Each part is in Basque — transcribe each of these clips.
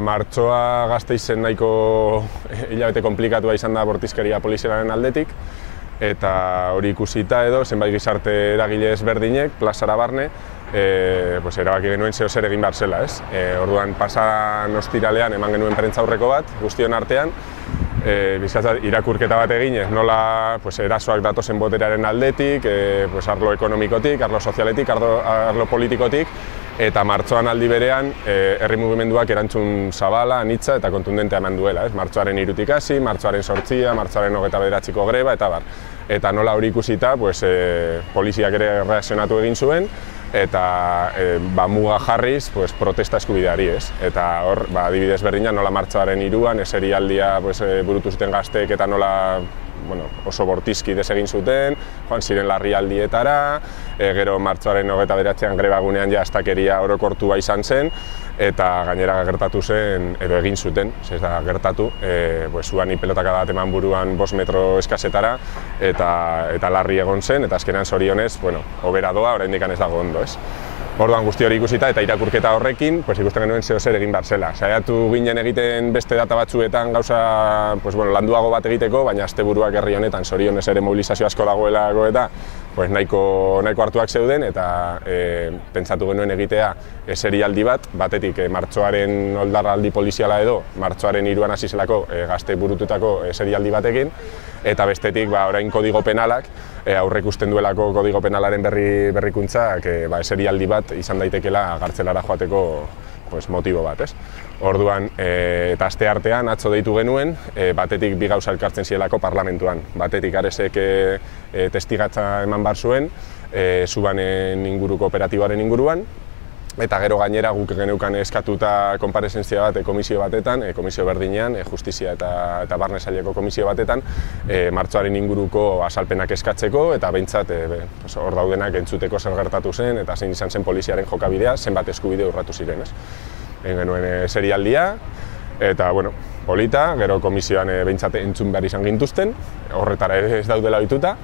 Martxoa Gasteizen nahiko hilabete konplikatua izan da bortizkeria polizialaren aldetik, eta hori ikusita edo zenbait gizarte eragile ezberdinek plazara barne erabaki genuen zeo zer egin behar zela, ez? Orduan pasadan ostiralean eman genuen prentsaurreko bat guztion artean, irakurketa bat eginez nola erasoak datozen boterearen aldetik, arlo ekonomikotik, arlo sozialetik, arlo politikotik, eta martxoan aldi berean herri mugimenduak erantzun zabala, anitza eta kontundentea eman duela. Martxoaren 3 hasi, martxoaren 8, martxoaren 29ko greba eta bar. Eta nola hori ikusita, poliziak ere reakzionatu egin zuen, eta muga jarriz protesta eskubideari, ez? Eta hor, adibidez berdina, nola martxoaren 3an eserialdia burutu zuten gazteek eta nola oso bortizki desegin zuten, joan ziren larrialdietara, gero martxoaren 29an greba egunean ja astakeria orokortua izan zen, eta gainera gertatu zen, edo egin zuten, ez da gertatu, zuan pelotaka bat eman buruan 5 metro eskasetara, eta larri egon zen, eta azkenean zorionez, hobera doa, oraindik ez dago ondo, ez? Orduan guzti hori ikusita eta irakurketa horrekin, ikusten genuen zeo zer egin behar zela. Saiatu ginen egiten beste data batzuetan gauza landuago bat egiteko, baina asteburuak herri honetan zorionez ere mobilizazio asko dagoelako eta nahiko hartuak zeuden, eta pentsatu genuen egitea eserialdi bat, batetik martxoaren oldarraldi poliziala edo, martxoaren 3an hasi zelako gazte burututako eserialdi batekin, eta bestetik orain kodigo penalak, aurreikusten duelako kodigo penalaren berrikuntzak eserialdi bat izan daitekela gartzelara joateko motibo bat, ez? Orduan, eta aste artean atzo deitu genuen, batetik bi gauza elkartzen zielako parlamentuan. Batetik Aresek testigatza eman bar zuen, Subanen inguruko operatiboaren inguruan, eta gero gainera guk geneukan eskatuta konparezentzia bat komisio batetan, komisio berdinean, justizia eta barne saileko komisio batetan, martxoaren inguruko azalpenak eskatzeko, eta behintzat hor daudenak entzuteko zer gertatu zen, eta zein izan zen poliziaren jokabidea, zenbat eskubide urratu ziren, ez? Egin genuen serialdia, eta polita, gero komisioan behintzat entzun behar izan gintuzten, horretara ez daudela ohituta,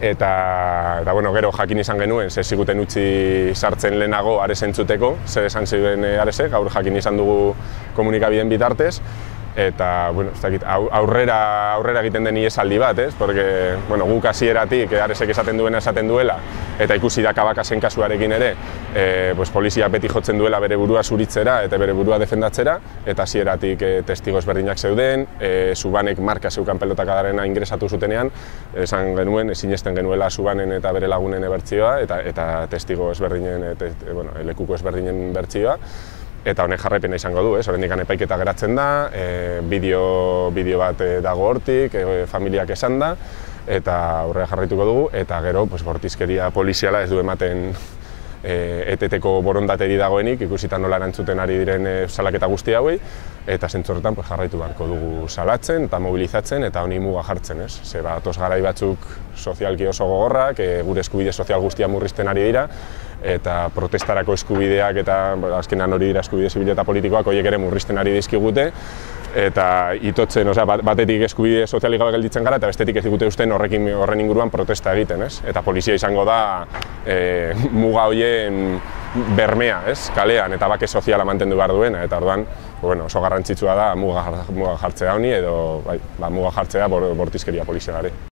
eta gero jakin izan genuen, ze ziguten utzi sartzen lehenago Ares entzuteko, zer esan zuen Aresek, gaur jakin izan dugu komunikabideen bitartez, eta aurrera egiten den iesaldi bat, ez? Porque guk hasieratik Aresek esaten duela, eta ikusi da Kabakasen kasuarekin ere, poliziak beti jotzen duela bere burua zuritzera eta bere burua defendatzera, eta hasieratik testigo ezberdinak zeuden, Subanek marka zeukan pelotakarena ingresatu zutenean, esan genuen, sinesten genuela Subanen eta bere lagunen bertsioa, eta testigo ezberdinen, lekuko ezberdinen bertsioa, eta honek jarraipena izango du, oraindik epaiketa geratzen da, bideo bat dago hortik, familiak esan da, eta aurrera jarraituko dugu, eta gero bortizkeria poliziala ez du ematen eteteko borondateri dagoenik, ikusita nola erantzuten ari diren salaketa guzti hauei, eta zentzu horretan jarraitu beharko dugu salatzen eta mobilizatzen eta honi muga jartzen, ez? Ze datoz garai batzuk sozialki oso gogorrak, gure eskubide sozial guztia murrizten ari dira, eta protestarako eskubideak eta azkenan hori dira eskubide zibil eta politikoak horiek ere murrizten ari dizkigute, eta itotzen, batetik eskubide sozialik gabe gelditzen gara, eta bestetik ez digute usten horren inguruan protesta egiten, ez? Eta polizia izango da muga horien bermea, ez? Kalean, eta bake soziala mantendu behar duena, eta orduan oso garrantzitsua da muga jartzea honi, edo muga jartzea bortizkeria polizialari.